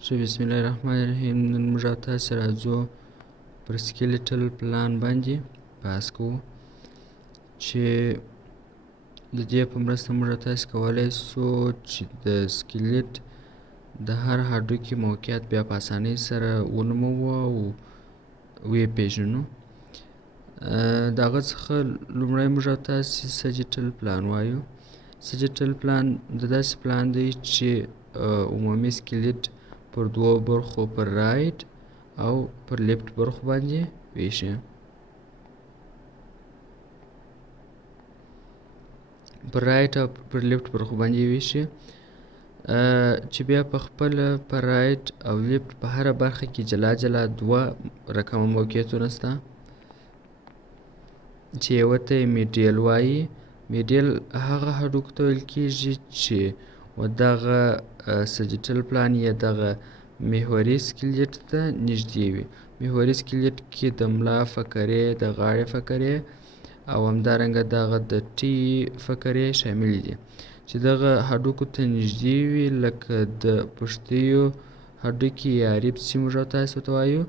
بسم الله الرحمن الرحیم. نن موږ او تاسې راځو پر سکیلیټل پلان باندې بحث کوو چې د دې په مرسته موږ او تاسې کولی سو چې د سکیلیټ د هر هډوکي موقعیت بیا په اسانۍ سره ونوموو او ویې پېژنو. د هغه څخه لومړی موږ او تاسې سجیټل پلان وایو. سجیټل پلان د داسې پلان دی چې عمومي سکیلیټ پر دوو برخو پر رایټ او پر لیفت برخو باندې ویشي. پر رایټ او پر لیفت برخو باندې ویشي چې بیا په خپله پر رایټ او لیفت په هره برخه کې جلا جلا دوه رقمه موقعیتونه شته چې یوه ته یې میډیل وایي. میډیل هغه هډوکو ته ویل کېږي چې و دغه سجیټل پلان یا دغه محوري سکلیټ ته نږدې وي. محوري سکلیټ کې د ملا فقرې، د غاړې فقرې او همدارنګه دغه د ټي فقرې شاملې دي چې دغه هډوکو ته نږدې وي، لکه د پښتیو هډوکي یا ریبس چې موږ او تاسې ورته وایو،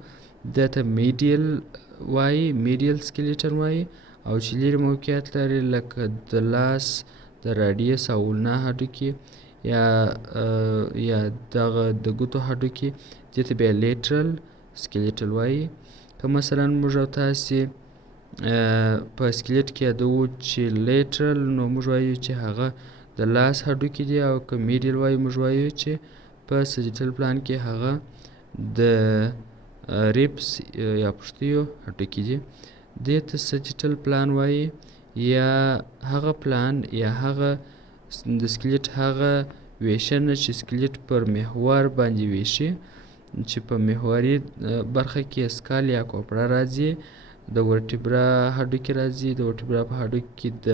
ده ته میډیل وایي، میډیل سکلیټن وایي. او چې لرې موقعیت لري لکه د لاس د راډیس او ولنا هډوکي یا دغه د ګوتو هډوکي، دې ته بیا لیټرل سکلیټل وایي. که مثلا موږ او تاسې په سکلیټ کې یادوو چې لیټرل، نو موږ وایو چې هغه د لاس هډوکي دي، او که میډیل وایو موږ وایو چې په سجیټل پلان کې هغه د ریبس یا پښتیو هډوکي دي. دې ته سجیټل پلان وایي، یا هغه پلان یا هغه د سکلیټ هغه ویشنه چې سکلیټ پر محور باندې ویشي، چې په محوري برخه کې اسکال یا کوپړه راځي، د ورټیبرا هډوکي راځي، د ورټیبرا په هډوکي کې د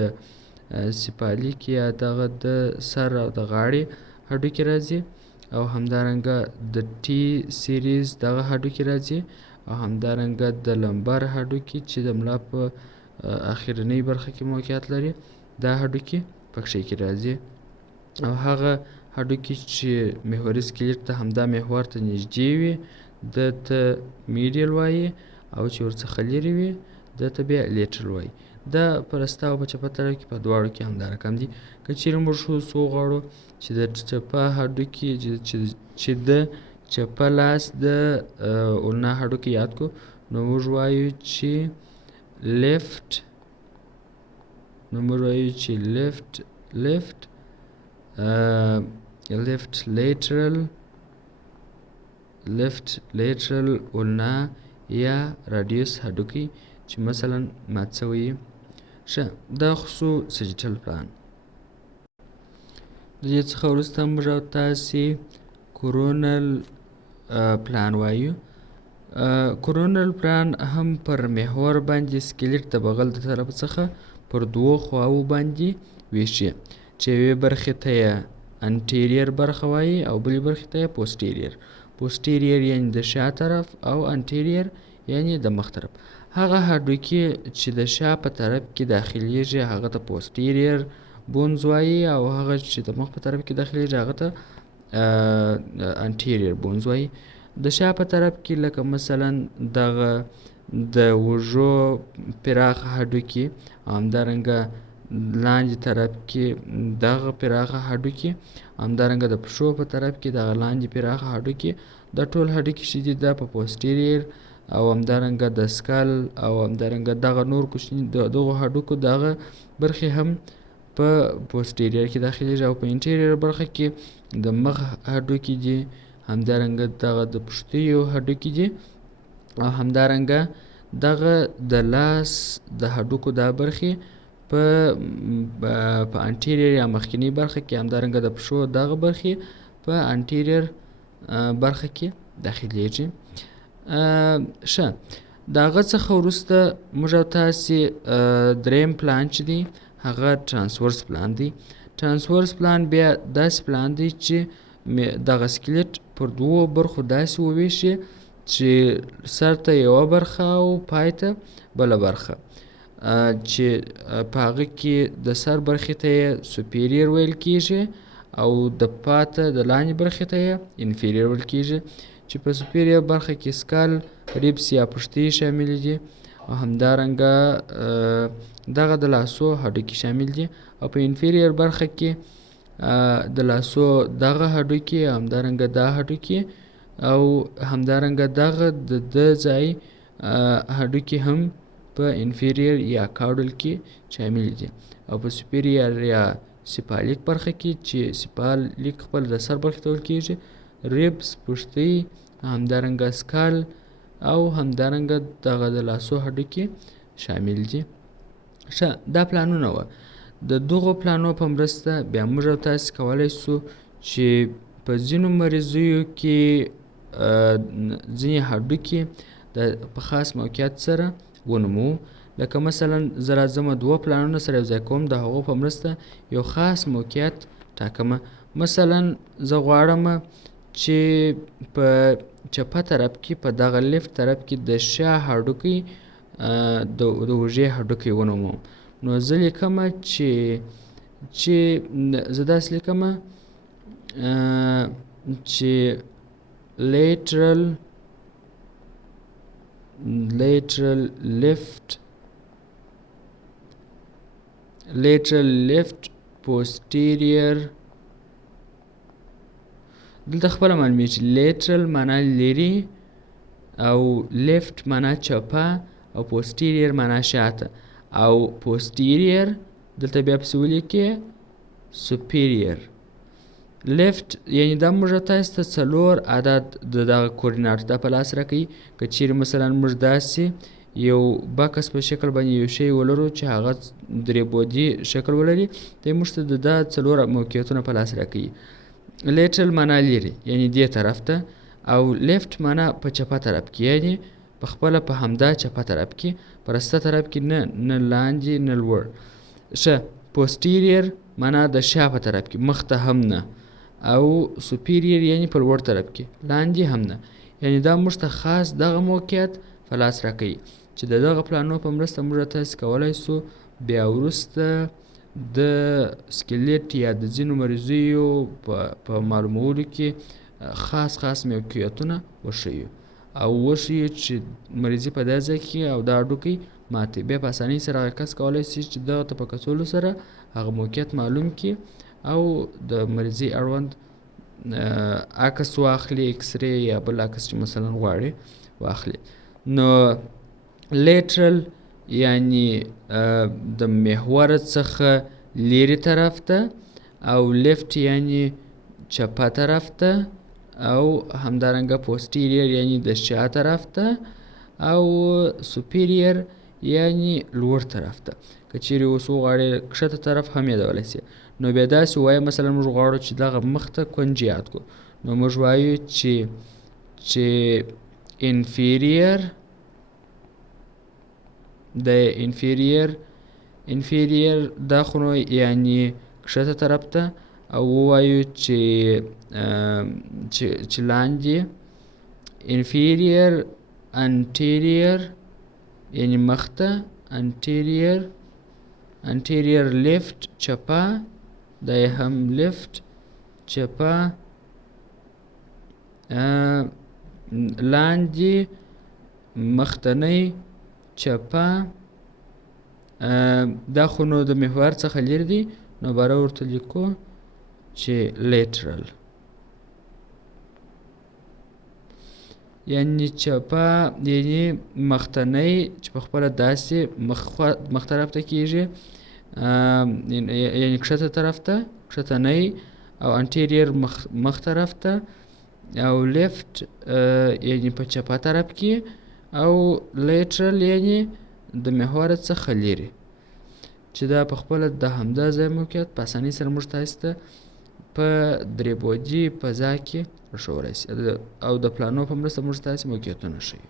سیپالیک یا دغه د سر او د غاړې هډوکي راځي، او همدارنګه د ټي سیریز دغه هډوکي راځي، او همدارنګه د لمبر هډوکي چې د ملا په اخرنۍ برخه کې موقعیت لري، دا هډوکي پکښې کې راځي. او هغه هډوکي چې محوري سکلیټ ته همدا محور ته نږدې وي ده ته میډیل وایي، او چې ورڅخه لرې وي ده ته بیا لیټرل وایي. دا په رسته او په چپه طرف کې په دواړو کې همدا رقم دي. که چیرې موږ وغواړو چې د چپه هډوکي چې د چپه لاس د ولنا هډوکي یاد کړو، نو موږ وایو چې لیفت لیټرل ولنا یا راډیوس هډوکي چې مثلا مات شوی وي. ښه، دا خو شو سجیټل پلان. د دې څخه وروسته موږ او تاسې کورونل پلان وایو. کورونل پلان هم پر محور باندې سکلیټ د بغل د طرف څخه پر دوو خواو باندې ویشي، چې یوې برخې ته یې انټیریر برخه وایي او بلې برخې ته یې پوسټیریر. پوسټیریر یعنې د شا طرف، او انټیریر یعنې د مخ طرف. هغه هډوکي چې د شا په طرف کې داخلیږي هغه ته پوسټیریر بونز وایي، او هغه چې د مخ په طرف کې داخلیږي هغه ته انټیریر بونز وایي. د شا په طرف کې لکه مثلا دغه د اوږو پراخه هډوکي، همدارنګه لاندې طرف کې دغه پراخه هډوکي، همدارنګه د پښو په طرف کې دغه لاندې پراخه هډوکي، دا ټول هډوکي چې دي دا په پوسټیریر، او همدارنګه د سکل، او همدارنګه دغه نور کوچني دغه هډوکو دغه برخې هم په پوسټیریر کې داخلیږي، او په انټیریر برخه کې د مخ هډوکي دي، همدارنګه دغه د پښتیو هډوکي دي، او همدارنګه دغه د لاس د هډوکو دا برخې په انټیریر یا مخکینی برخه کې، همدارنګه د پښو دغه برخې په انټیریر برخه کې داخلیږي. ښه، د هغه څخه وروسته موږ او تاسې دریم پلان چې دی هغه ټرانسورس پلان دی. ټرانسورس پلان بیا داسې پلان دی چې دغه سکلیټ پر دوو برخو داسې وویشي چې سر ته یوه برخه او پای ته بله برخه، چې په هغه کې د سر برخې ته یې سوپیریر ویل کېږي، او د پاته د لاندې برخې ته یې انفیریر ویل کېږي، چې په سوپیریر برخه کې سکال، ریبس یا پښتۍ شاملې دي، او همدارنګه دغه د لاسو هډوکي شامل دي، او په انفیریر برخه کې د لاسو دغه هډوکي، همدارنګه دا هډوکي، او همدارنګه دغه د ځای هډوکي هم په انفیریر یا کاډل کې شامل دي. او په سوپیریر یا سپالیک برخه کې چې سپالیک خپل د سر برخې ته ویل کېږي، ریبس، پښتۍ، همدارنګه سکال او همدارنګه دغه د لاسو هډوکي شامل دي. ښه، دا پلانونه وه. د دغو پلانو په مرسته بیا موږ او تاسې کولی سو چې په ځینو مریضیو کې ځینې هډوکي په خاص موقعیت سره ونومو. لکه مثلا زه راځمه 2 پلانونه سره یوځای کوم، د هغو په مرسته یو خاص موقعیت ټاکمه. مثلا زه غواړم چې په چپه طرف کې په دغه لیفت طرف کې د شا هډوکی د اوږې هډوکی ونوموم. نو زه لیکمه چې زه داسې لیکمه چې lateral left posterior. دلته خپله معلومیږي چې lateral معنا لري، او left معنا چپه، او posterior معنا شاته، او posterior دلته بیا پسې ولیکې superior. لیفت یعنی دا موږ تاسو ته 4 عدد د دغه کوردینات دا په لاس راکوي. که چیرې مثلا موږ داسې یو بکس په شکل باندې یو شی ولرو چې هغه 3 بعدي شکل ولري، دی موږ ته د دا 4 موقعیتونه په لاس راکوي. لیټرل معنا لري یعنی دې طرف ته، او لیفت معنا په چپه طرف کې، یعنی په خپله په همدا چپه طرف کې، په رسته طرف کې نه لاندې نه لوړ. ښه، پوسټیریر معنا د شا په طرف کې، مخ ته هم نه، او سوپیریر یعنی په لوړ طرف کې، لاندې هم نه. یعنی دا موږ ته خاص دغه موقعیت په لاس راکوي چې د دغه پلانو په مرسته موږ تاسې کولی سو بیا وروسته د سکلیټ یا د ځینو مریضیو په معلومولو کې خاص موقعیتونه وښیو، او وښیو چې مریضي په دا ځای کې او دا هډوکی ماتې. بیا په اسانۍ سره هغه کس کولی شي چې دغه ته په کتلو سره هغه موقعیت معلوم کړي، او د مریضۍ اړوند عکس واخلي، اکسرې یا بل عکس چې مثلا غواړي واخلي. نو لیټرل یعنی د محور څخه لیرې طرف ته، او لیفت یعنی چپه طرف ته، او همدارنګه پوسټیریر یعنی د شا طرف ته، او سوپیریر یعنی لوړ طرف ته. که چیرې اوس وغواړې کښته طرف هم یادولی سي. نو بیا داسې ووایه مثلا موږ غواړو چې دغه مخ ته کونج یاد کړو، نو موږ وایو چې انفیریر د انفیریر دا خو نو یعنی کښته طرف ته، او ووایو چې لاندې انفیریر انټیریر یعنی مخ ته، انټیریر لیفت چپه، دا یې هم لیفت چپه، لاندې مختنۍ چپه. دا خو نو د محور څخه لرې دی، نو باره ورته لیکو چې لیټرل یعنی چپه یعنی مختنۍ چې په خپله داسې مخ طرف ته کېږي، یعنی کښته طرف ته، کښتنۍ، او انټیریر مخ طرف ته، او لیفت یعنی په چپه طرف کې، او لیټرل یعنی د محور څخه لرې، چې دا په خپله د همدا ځای موقعیت په اسانۍ سره موږ تاسې ته په 3 بعدي فضا کې راښولی سي، او د پلانو په مرسته موږ تاسې موقعیتونه ښیو.